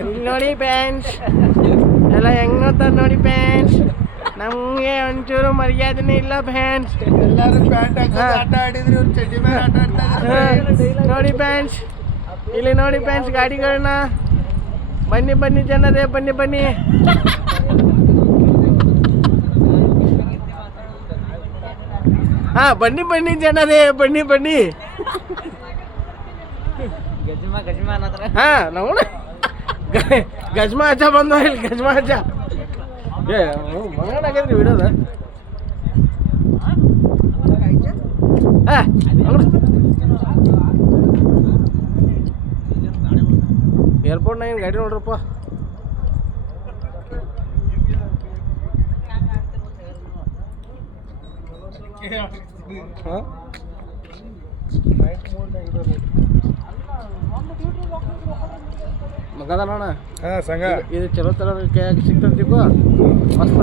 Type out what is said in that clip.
ಇಲ್ಲಿ ನೋಡಿ ಫ್ಯಾನ್ಸ್ ಎಲ್ಲ ಹೆಂಗ್ ನೋಡ್ತಾರೆ ನೋಡಿ ಫ್ಯಾನ್ಸ್. ನಮಗೆ ಒಂಚೂರು ಮರ್ಯಾದೆನೇ ಇಲ್ಲ ಫ್ಯಾನ್ಸ್. ಎಲ್ಲರೂ ಪ್ಯಾಂಟ್ ಹಾಕಿ ಆಟ ಆಡಿದ್ರು, ಇವ್ರು ಚಡ್ಡಿ ಮೇಲೆ ಆಟ ಆಡ್ತಾ ಇದ್ದಾರೆ. ನೋಡಿ ಫ್ಯಾನ್ಸ್, ಇಲ್ಲಿ ನೋಡಿ ಫ್ಯಾನ್ಸ್ ಗಾಡಿಗಳನ್ನ. ಬನ್ನಿ ಬನ್ನಿ ಜನರೇ, ಬನ್ನಿ ಬನ್ನಿ. ಹಾ ಬನ್ನಿ ಬನ್ನಿ ಜನರೇ, ಬನ್ನಿ ಬನ್ನಿ. ಹಾ ನಾವು ಗಜ್ಮಾ ಅಜ್ಜ ಬಂದ ಇಲ್ಲಿ, ಗಜ್ಮಾ ಅಜ್ಜ. ಏ ಮಗನಾಗೈತ್ರಿ ವಿಡಿಯೋದ. ಏರ್ಪೋರ್ಟ್ನಾಗ ಏನು ಗಾಡಿ ನೋಡ್ರಪ್ಪ. ಮಗದ ನೋಡ ಸಂಘ ಇದು ಚಲೋ ತರ ಕೈಯಾಗ ಸಿಗ್ತಂತಿಕೋ ಮಸ್ತ್